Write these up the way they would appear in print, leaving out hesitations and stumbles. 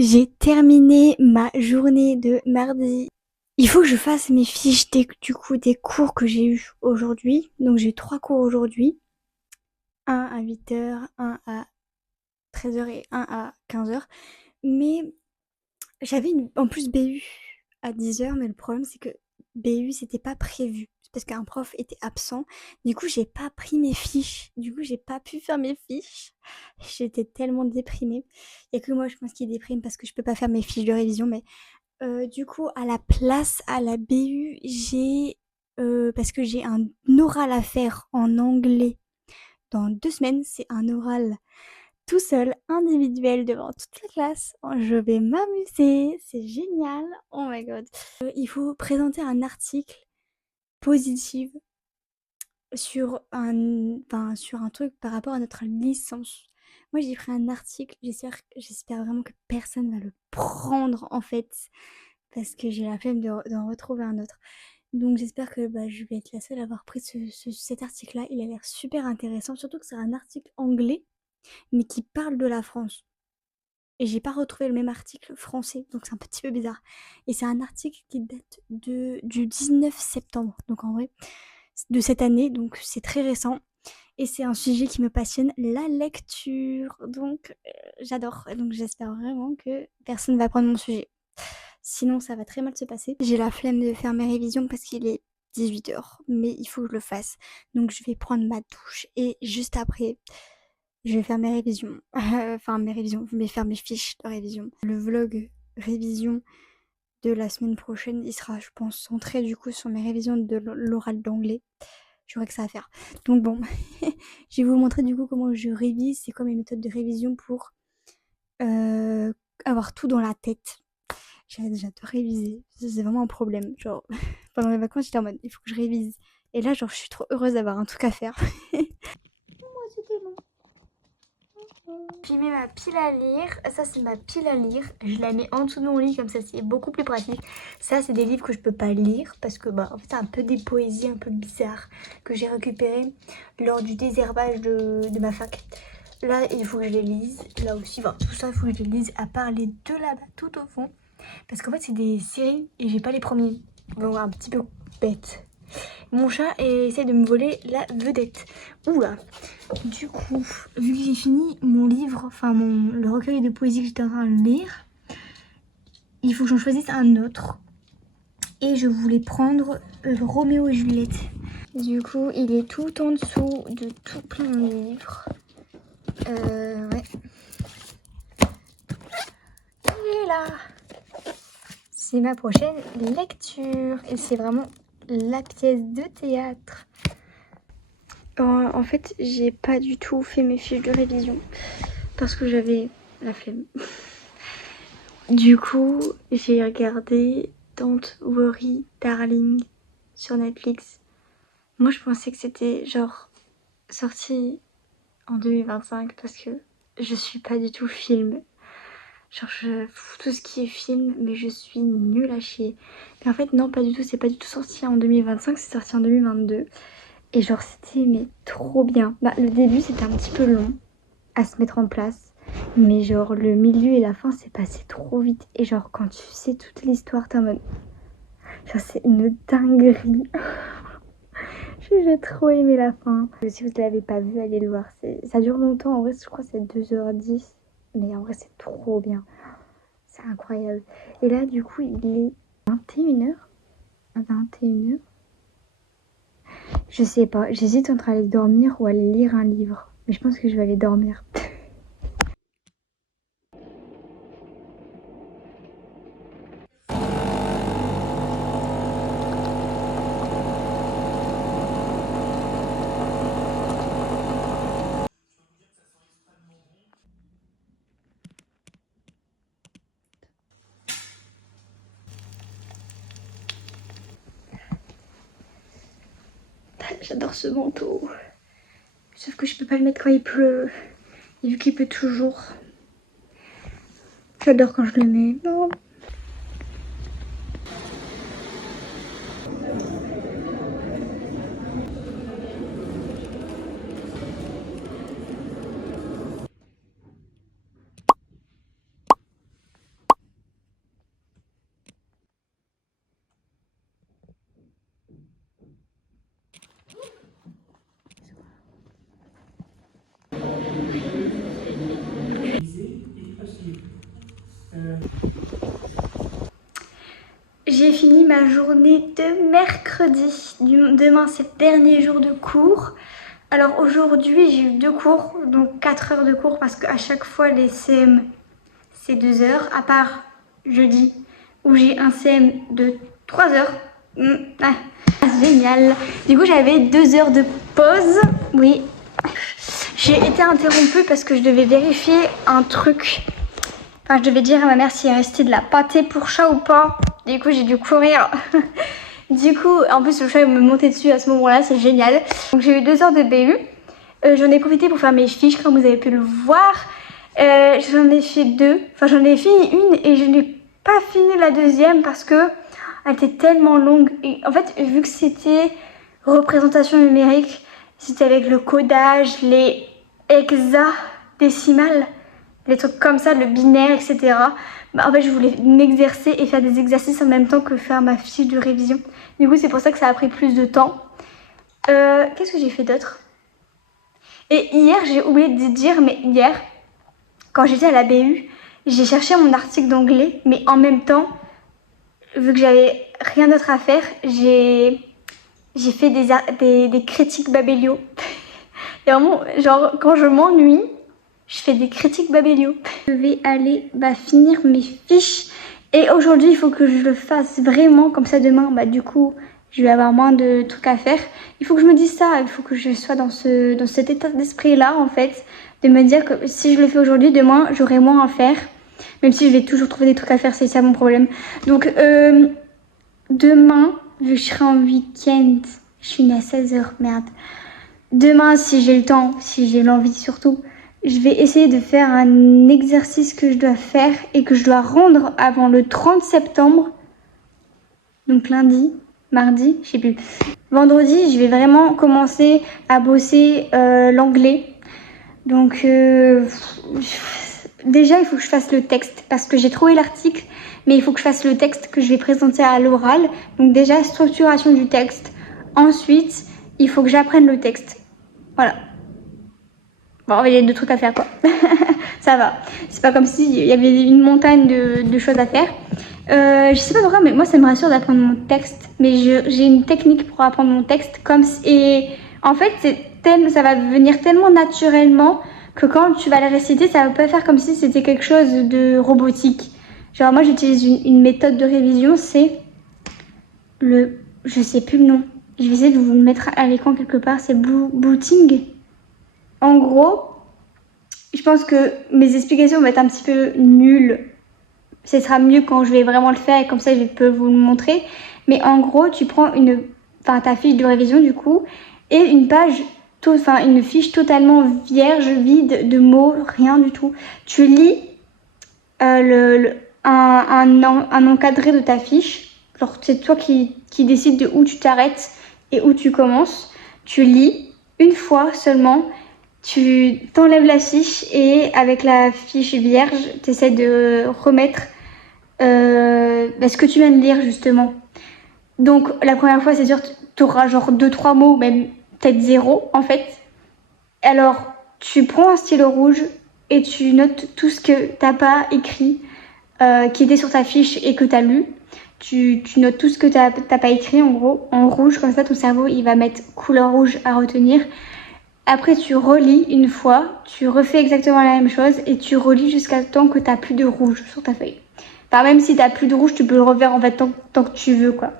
J'ai terminé ma journée de mardi. Il faut que je fasse mes fiches du coup des cours que j'ai eu aujourd'hui. Donc j'ai 3 cours aujourd'hui. Un à 8 heures, un à 13 heures et un à 15 heures. Mais j'avais en plus BU à 10 heures, mais le problème c'est que BU c'était pas prévu. C'est parce qu'un prof était absent. Du coup j'ai pas pris mes fiches. Du coup j'ai pas pu faire mes fiches. J'étais tellement déprimée. Il y a que moi je pense qui déprime parce que je peux pas faire mes fiches de révision, mais du coup, à la place, à la BU, parce que j'ai un oral à faire en anglais dans 2 semaines. C'est un oral tout seul, individuel, devant toute la classe. Oh, je vais m'amuser, c'est génial. Oh my god. Il faut présenter un article positif sur un truc par rapport à notre licence. Moi, j'ai pris un article, j'espère vraiment que personne va le prendre en fait, parce que j'ai la flemme d'en retrouver un autre. Donc j'espère que je vais être la seule à avoir pris cet article-là. Il a l'air super intéressant, surtout que c'est un article anglais, mais qui parle de la France. Et j'ai pas retrouvé le même article français, donc c'est un petit peu bizarre. Et c'est un article qui date du 19 septembre, donc en vrai, de cette année, donc c'est très récent. Et c'est un sujet qui me passionne, la lecture. Donc j'adore. Donc j'espère vraiment que personne ne va prendre mon sujet. Sinon, ça va très mal se passer. J'ai la flemme de faire mes révisions parce qu'il est 18 heures, mais il faut que je le fasse. Donc je vais prendre ma douche et juste après, je vais faire mes révisions. Enfin, mes révisions, je vais faire mes fiches de révision. Le vlog révision de la semaine prochaine, il sera, je pense, centré du coup sur mes révisions de l'oral d'anglais. J'aurais que ça à faire. Donc bon, je vais vous montrer du coup comment je révise. C'est quoi mes méthodes de révision pour avoir tout dans la tête. J'adore réviser. C'est vraiment un problème. Genre, pendant les vacances, j'étais en mode, il faut que je révise. Et là, genre, je suis trop heureuse d'avoir un truc à faire. Moi, c'était bon. Puis je mets ma pile à lire. Ça, c'est ma pile à lire. Je la mets en dessous de mon lit, comme ça, c'est beaucoup plus pratique. Ça, c'est des livres que je peux pas lire parce que, en fait, c'est un peu des poésies un peu bizarres que j'ai récupérées lors du désherbage de ma fac. Là, il faut que je les lise. Là aussi, tout ça, il faut que je les lise, à part les deux là-bas, tout au fond. Parce qu'en fait, c'est des séries et j'ai pas les premiers. Donc, un petit peu bête. Mon chat essaie de me voler la vedette. Oula. Du coup, vu que j'ai fini mon livre, le recueil de poésie que j'étais en train de lire, il faut que j'en choisisse un autre. Et je voulais prendre Roméo et Juliette. Du coup, il est tout en dessous de tout plein de livres. Ouais. Il est là. C'est ma prochaine lecture. Et c'est vraiment la pièce de théâtre. En fait, j'ai pas du tout fait mes fiches de révision parce que j'avais la flemme. Du coup, j'ai regardé Don't Worry Darling sur Netflix. Moi, je pensais que c'était genre sorti en 2025 parce que je suis pas du tout film. Genre, je fous tout ce qui est film, mais je suis nulle à chier. Mais en fait, non, pas du tout. C'est pas du tout sorti en 2025, c'est sorti en 2022. Et genre, c'était mais trop bien. Le début, c'était un petit peu long à se mettre en place. Mais genre, le milieu et la fin, c'est passé trop vite. Et genre, quand tu sais toute l'histoire, t'es en mode... Genre, c'est une dinguerie. J'ai trop aimé la fin. Si vous ne l'avez pas vu, allez le voir. Ça dure longtemps. En vrai, je crois que c'est 2h10. Mais en vrai, c'est trop bien. C'est incroyable. Et là, du coup, il est 21h. 21h. Je sais pas. J'hésite entre aller dormir ou aller lire un livre. Mais je pense que je vais aller dormir. J'adore ce manteau. Sauf que je peux pas le mettre quand il pleut. Et vu qu'il pleut toujours. J'adore quand je le mets. Non. j'ai fini ma journée de mercredi. Demain, c'est le dernier jour de cours. Alors aujourd'hui, j'ai eu 2 cours, donc 4 heures de cours parce qu'à chaque fois, les CM, c'est 2 heures, à part jeudi où j'ai un CM de 3 heures. Génial. Du coup, j'avais 2 heures de pause. Oui. J'ai été interrompue parce que je devais vérifier un truc. Enfin, je devais dire à ma mère s'il restait de la pâtée pour chat ou pas. Du coup, j'ai dû courir. Du coup, en plus, le chat me montait dessus à ce moment-là, c'est génial. Donc, j'ai eu 2 heures de BU. J'en ai profité pour faire mes fiches, comme vous avez pu le voir. J'en ai fait 2. Enfin, j'en ai fini une et je n'ai pas fini la deuxième parce que elle était tellement longue. Et en fait, vu que c'était représentation numérique, c'était avec le codage, les hexadécimales, les trucs comme ça, le binaire, etc. En fait, je voulais m'exercer et faire des exercices en même temps que faire ma fiche de révision. Du coup, c'est pour ça que ça a pris plus de temps. Qu'est-ce que j'ai fait d'autre? Et hier, j'ai oublié de dire, mais hier, quand j'étais à la BU, j'ai cherché mon article d'anglais, mais en même temps, vu que j'avais rien d'autre à faire, j'ai fait des critiques Babelio. Et vraiment, genre, quand je m'ennuie, je fais des critiques Babelio. Je vais aller finir mes fiches. Et aujourd'hui, il faut que je le fasse vraiment. Comme ça, demain, du coup, je vais avoir moins de trucs à faire. Il faut que je me dise ça. Il faut que je sois dans cet état d'esprit-là, en fait. De me dire que si je le fais aujourd'hui, demain, j'aurai moins à faire. Même si je vais toujours trouver des trucs à faire, c'est ça mon problème. Donc, demain, vu que je serai en week-end, je finis à 16h, merde. Demain, si j'ai le temps, si j'ai l'envie surtout, je vais essayer de faire un exercice que je dois faire et que je dois rendre avant le 30 septembre. Donc lundi, mardi, je sais plus. Vendredi, je vais vraiment commencer à bosser l'anglais. Donc déjà, il faut que je fasse le texte parce que j'ai trouvé l'article, mais il faut que je fasse le texte que je vais présenter à l'oral. Donc déjà, structuration du texte. Ensuite, il faut que j'apprenne le texte. Voilà. Bon, il y a 2 trucs à faire, quoi. Ça va. C'est pas comme s'il y avait une montagne de choses à faire. Je sais pas pourquoi, mais moi, ça me rassure d'apprendre mon texte. Mais j'ai une technique pour apprendre mon texte. Et en fait, ça va venir tellement naturellement que quand tu vas le réciter, ça va pas faire comme si c'était quelque chose de robotique. Genre, moi, j'utilise une méthode de révision, c'est je sais plus le nom. Je vais essayer de vous le mettre à l'écran quelque part. C'est Booting. En gros, je pense que mes explications vont être un petit peu nulles. Ce sera mieux quand je vais vraiment le faire et comme ça je peux vous le montrer. Mais en gros, tu prends ta fiche de révision du coup et une fiche totalement vierge, vide de mots, rien du tout. Tu lis un encadré de ta fiche. Genre c'est toi qui décides de où tu t'arrêtes et où tu commences. Tu lis une fois seulement. Tu t'enlèves la fiche et avec la fiche vierge, tu essaies de remettre ce que tu viens de lire justement. Donc la première fois, c'est sûr, tu auras genre 2-3 mots, même peut-être 0 en fait. Alors tu prends un stylo rouge et tu notes tout ce que t'as pas écrit, qui était sur ta fiche et que tu as lu. Tu notes tout ce que t'as pas écrit en gros, en rouge, comme ça ton cerveau il va mettre couleur rouge à retenir. Après, tu relis une fois, tu refais exactement la même chose et tu relis jusqu'à temps que tu n'as plus de rouge sur ta feuille. Enfin, même si tu n'as plus de rouge, tu peux le refaire en fait tant que tu veux, quoi.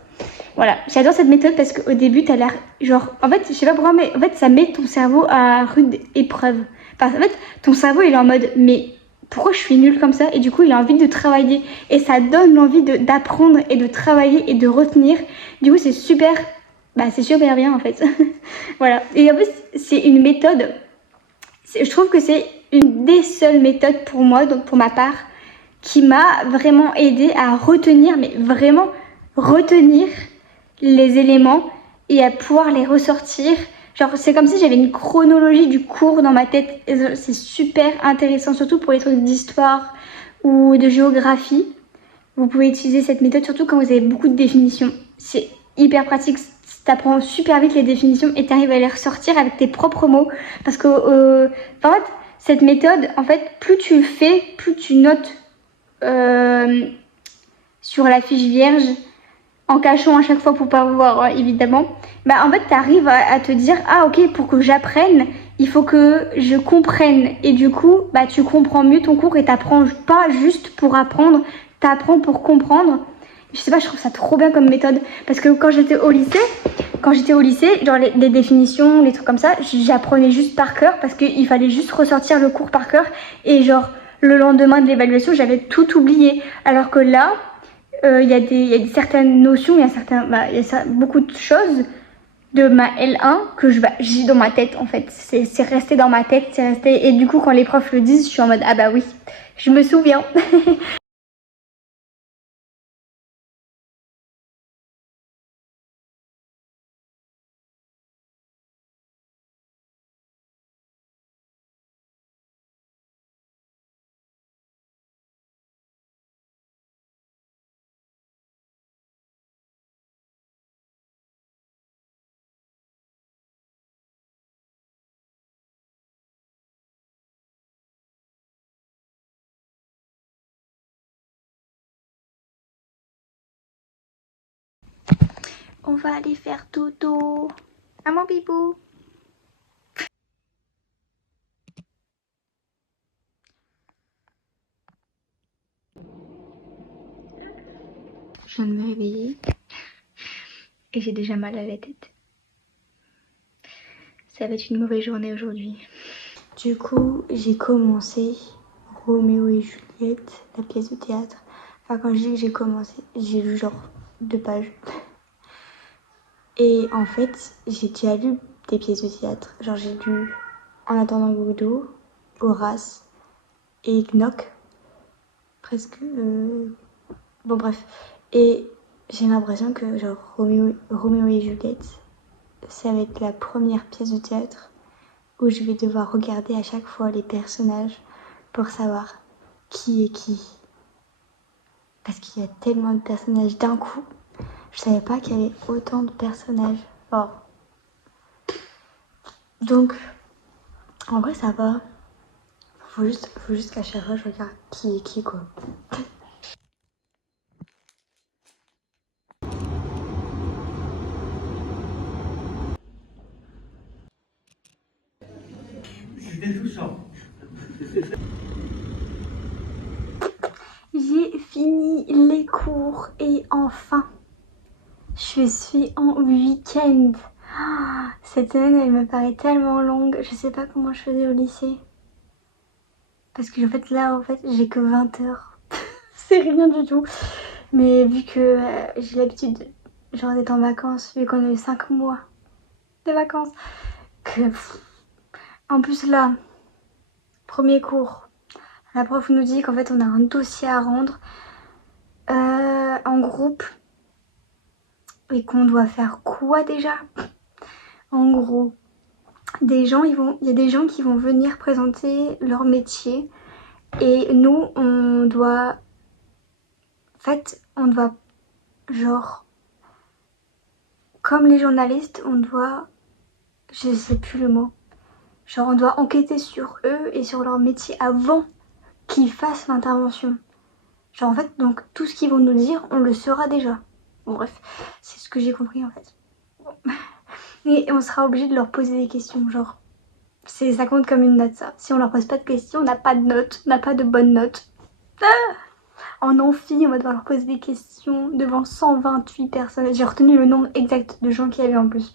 Voilà, j'adore cette méthode parce qu'au début, tu as l'air genre... En fait, je sais pas pourquoi, mais en fait, ça met ton cerveau à rude épreuve. Enfin, en fait, ton cerveau, il est en mode, mais pourquoi je suis nulle comme ça? Et du coup, il a envie de travailler. Et ça donne l'envie d'apprendre et de travailler et de retenir. Du coup, c'est super bien en fait. Voilà. Et en plus, c'est une méthode. Je trouve que c'est une des seules méthodes pour moi, donc pour ma part, qui m'a vraiment aidé à retenir, mais vraiment retenir les éléments et à pouvoir les ressortir. Genre, c'est comme si j'avais une chronologie du cours dans ma tête. C'est super intéressant, surtout pour les trucs d'histoire ou de géographie. Vous pouvez utiliser cette méthode, surtout quand vous avez beaucoup de définitions. C'est hyper pratique. T'apprends super vite les définitions et t'arrives à les ressortir avec tes propres mots. Parce que, en fait, cette méthode, en fait, plus tu le fais, plus tu notes sur la fiche vierge, en cachant à chaque fois pour pas voir évidemment, bah en fait t'arrives à te dire ah ok, pour que j'apprenne il faut que je comprenne, et du coup bah tu comprends mieux ton cours et t'apprends pas juste pour apprendre, t'apprends pour comprendre. Je sais pas, je trouve ça trop bien comme méthode, parce que quand j'étais au lycée, genre les définitions, les trucs comme ça, j'apprenais juste par cœur parce qu'il fallait juste ressortir le cours par cœur, et genre le lendemain de l'évaluation j'avais tout oublié, alors que là il y a certaines notions, il y a beaucoup de choses de ma L1 que j'ai dans ma tête en fait. C'est resté dans ma tête, c'est resté. Et du coup, quand les profs le disent, je suis en mode ah bah oui, je me souviens. On va aller faire dodo. À mon bibou. Je viens de me réveiller et j'ai déjà mal à la tête. Ça va être une mauvaise journée aujourd'hui. Du coup, j'ai commencé Roméo et Juliette, la pièce de théâtre. Enfin, quand je dis que j'ai commencé, j'ai lu genre 2 pages. Et en fait, j'ai déjà lu des pièces de théâtre. Genre, j'ai lu En attendant Godot, Horace et Enoch. Presque. Bon, bref. Et j'ai l'impression que, genre, Roméo et Juliette, ça va être la première pièce de théâtre où je vais devoir regarder à chaque fois les personnages pour savoir qui est qui. Parce qu'il y a tellement de personnages d'un coup. Je savais pas qu'il y avait autant de personnages. Oh. Donc, en vrai, ça va. Faut juste qu'à chaque fois, je regarde qui est qui, quoi. C'était touchant. J'ai fini les cours et enfin, je suis en week-end. Cette semaine, elle me paraît tellement longue. Je sais pas comment je faisais au lycée. Parce que en fait, là, j'ai que 20 heures. C'est rien du tout. Mais vu que j'ai l'habitude genre d'être en vacances, vu qu'on a eu 5 mois de vacances, que en plus là, premier cours, la prof nous dit qu'en fait on a un dossier à rendre en groupe et qu'on doit faire quoi déjà? En gros, il y a des gens qui vont venir présenter leur métier et nous on doit genre comme les journalistes, je sais plus le mot. Genre on doit enquêter sur eux et sur leur métier avant qu'ils fassent l'intervention. Genre en fait, donc tout ce qu'ils vont nous dire, on le saura déjà. Bon bref, c'est ce que j'ai compris en fait. Bon. Et on sera obligé de leur poser des questions, genre ça compte comme une note ça. Si on leur pose pas de questions, on n'a pas de note, on n'a pas de bonne note. En amphi, on va devoir leur poser des questions devant 128 personnes. J'ai retenu le nombre exact de gens qu'il y avait en plus.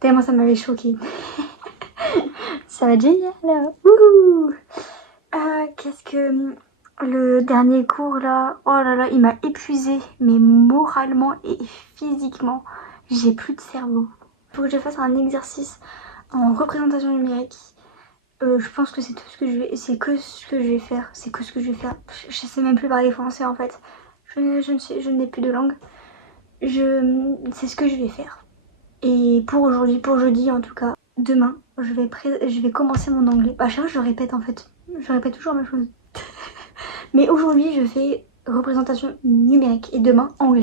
Tellement ça m'avait choquée. Ça va être génial. Wouhou. Qu'est-ce que... Le dernier cours là, oh là là, il m'a épuisée, mais moralement et physiquement. J'ai plus de cerveau. Il faut que je fasse un exercice en représentation numérique. Je pense que c'est tout ce que je vais... C'est que ce que je vais faire. C'est que ce que je vais faire. Je sais même plus parler français en fait. Je n'ai plus de langue. C'est ce que je vais faire. Et pour aujourd'hui, pour jeudi en tout cas, demain, je vais commencer mon anglais. Bah, chaque fois, je répète en fait. Je répète toujours la même chose. Mais aujourd'hui, je fais représentation numérique et demain, anglais.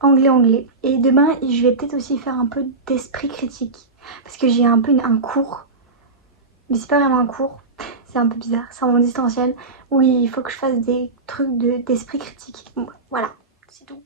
Anglais. Et demain, je vais peut-être aussi faire un peu d'esprit critique. Parce que j'ai un peu un cours. Mais c'est pas vraiment un cours. C'est un peu bizarre. C'est en distanciel. Où il faut que je fasse des trucs d'esprit critique. Bon, voilà, c'est tout.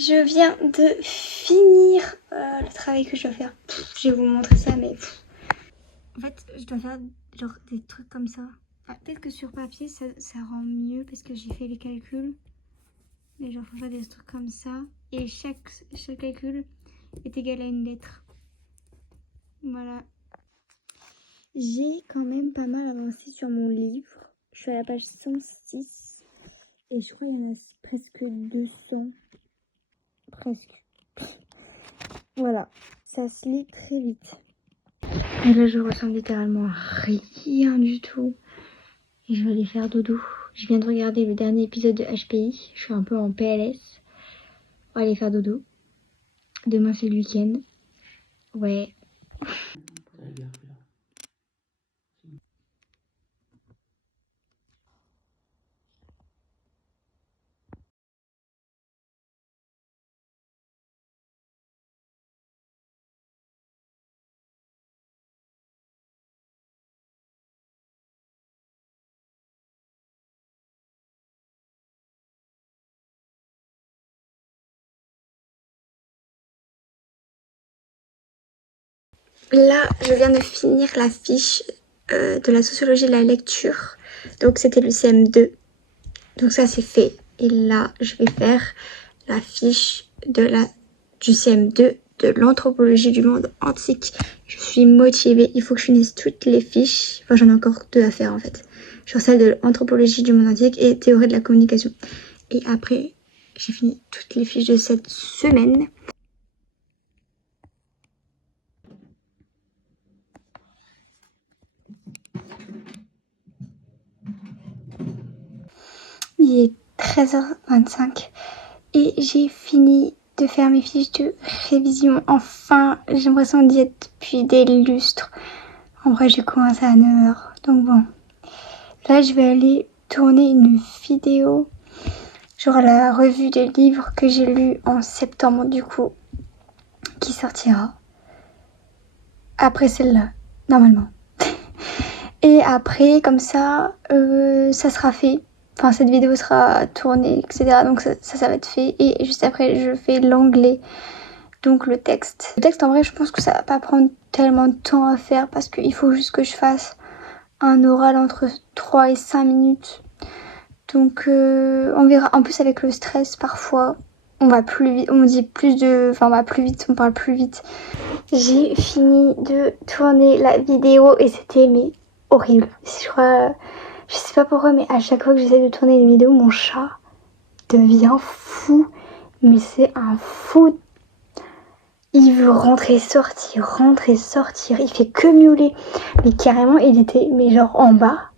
Je viens de finir le travail que je dois faire. Je vais vous montrer ça, mais... En fait, je dois faire genre des trucs comme ça. Enfin, peut-être que sur papier, ça rend mieux parce que j'ai fait les calculs. Mais genre, faut faire des trucs comme ça. Et chaque calcul est égal à une lettre. Voilà. J'ai quand même pas mal avancé sur mon livre. Je suis à la page 106. Et je crois qu'il y en a presque 200. Presque. Voilà. Ça se lit très vite. Et là, je ressens littéralement rien du tout. Et je vais aller faire dodo. Je viens de regarder le dernier épisode de HPI. Je suis un peu en PLS. On va aller faire dodo. Demain, c'est le week-end. Ouais. Là, je viens de finir la fiche de la sociologie de la lecture. Donc, c'était le CM2. Donc, ça, c'est fait. Et là, je vais faire la fiche du CM2 de l'anthropologie du monde antique. Je suis motivée. Il faut que je finisse toutes les fiches. Enfin, j'en ai encore 2 à faire, en fait. Sur celle de l'anthropologie du monde antique et théorie de la communication. Et après, j'ai fini toutes les fiches de cette semaine. Il est 13h25 et j'ai fini de faire mes fiches de révision. Enfin, j'ai l'impression d'y être depuis des lustres. En vrai, j'ai commencé à 9h. Donc bon, là, je vais aller tourner une vidéo. Genre la revue des livres que j'ai lus en septembre, du coup, qui sortira après celle-là, normalement. Et après, comme ça, ça sera fait. Enfin, cette vidéo sera tournée, etc. Donc ça va être fait. Et juste après, je fais l'anglais. Donc le texte. Le texte, en vrai, je pense que ça va pas prendre tellement de temps à faire parce qu'il faut juste que je fasse un oral entre 3 et 5 minutes. Donc on verra. En plus, avec le stress, parfois, on va plus vite. On dit plus de... Enfin, on va plus vite, on parle plus vite. J'ai fini de tourner la vidéo et c'était mais horrible. Je crois... Je sais pas pourquoi, mais à chaque fois que j'essaie de tourner une vidéo, mon chat devient fou. Mais c'est un fou. Il veut rentrer, sortir, il fait que miauler. Mais carrément, il était mais genre en bas.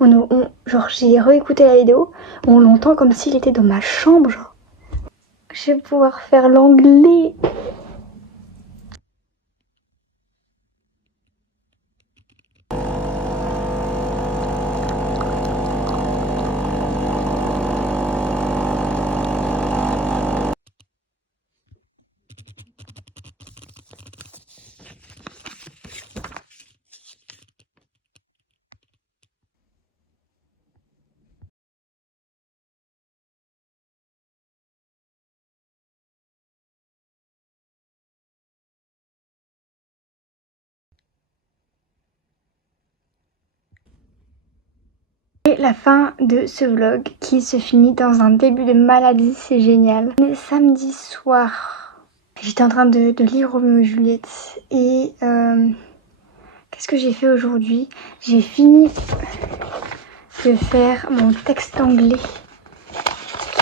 Genre, j'ai réécouté la vidéo, on l'entend comme s'il était dans ma chambre, genre. Je vais pouvoir faire l'anglais. Et la fin de ce vlog qui se finit dans un début de maladie, c'est génial. On est samedi soir. J'étais en train de lire Roméo et Juliette et qu'est-ce que j'ai fait aujourd'hui? J'ai fini de faire mon texte anglais.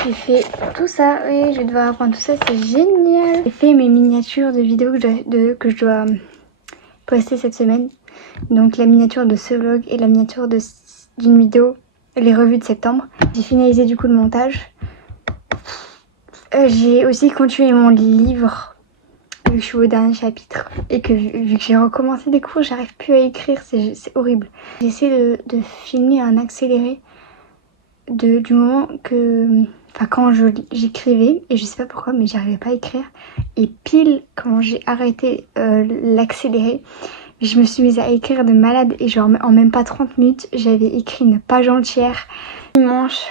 J'ai fait tout ça, oui, je vais devoir apprendre tout ça, c'est génial. J'ai fait mes miniatures de vidéos que je dois poster cette semaine. Donc la miniature de ce vlog et la miniature d'une vidéo, les revues de septembre. J'ai finalisé du coup le montage. J'ai aussi continué mon livre, vu que je suis au dernier chapitre. Et que vu que j'ai recommencé des cours, j'arrive plus à écrire, c'est horrible. J'essaie de filmer un accéléré du moment que... Enfin, quand j'écrivais, et je sais pas pourquoi, mais j'arrivais pas à écrire. Et pile quand j'ai arrêté l'accéléré, je me suis mise à écrire de malade. Et genre en même pas 30 minutes, j'avais écrit une page entière. Dimanche,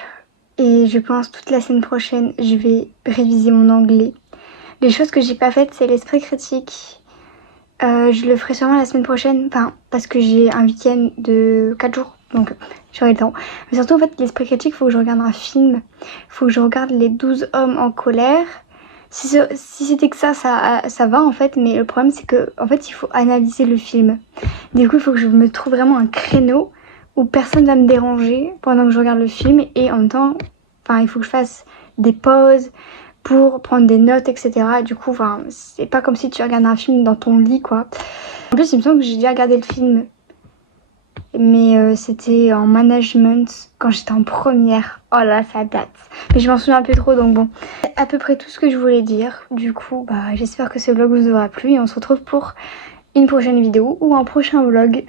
Et je pense toute la semaine prochaine, je vais réviser mon anglais. Les choses que j'ai pas faites, c'est l'esprit critique. Je le ferai sûrement la semaine prochaine, enfin, parce que j'ai un week-end de 4 jours, donc j'aurai le temps. Mais surtout, en fait, l'esprit critique, il faut que je regarde un film. Il faut que je regarde Les 12 hommes en colère. Si c'était que ça va en fait, mais le problème c'est que en fait il faut analyser le film. Du coup il faut que je me trouve vraiment un créneau où personne va me déranger pendant que je regarde le film et en même temps, enfin il faut que je fasse des pauses pour prendre des notes, etc. Du coup, enfin c'est pas comme si tu regardes un film dans ton lit quoi. En plus il me semble que j'ai déjà regardé le film, mais c'était en management quand j'étais en première. Oh là, ça date. Mais je m'en souviens un peu trop, donc bon. C'est à peu près tout ce que je voulais dire. Du coup, bah, j'espère que ce vlog vous aura plu et on se retrouve pour une prochaine vidéo ou un prochain vlog.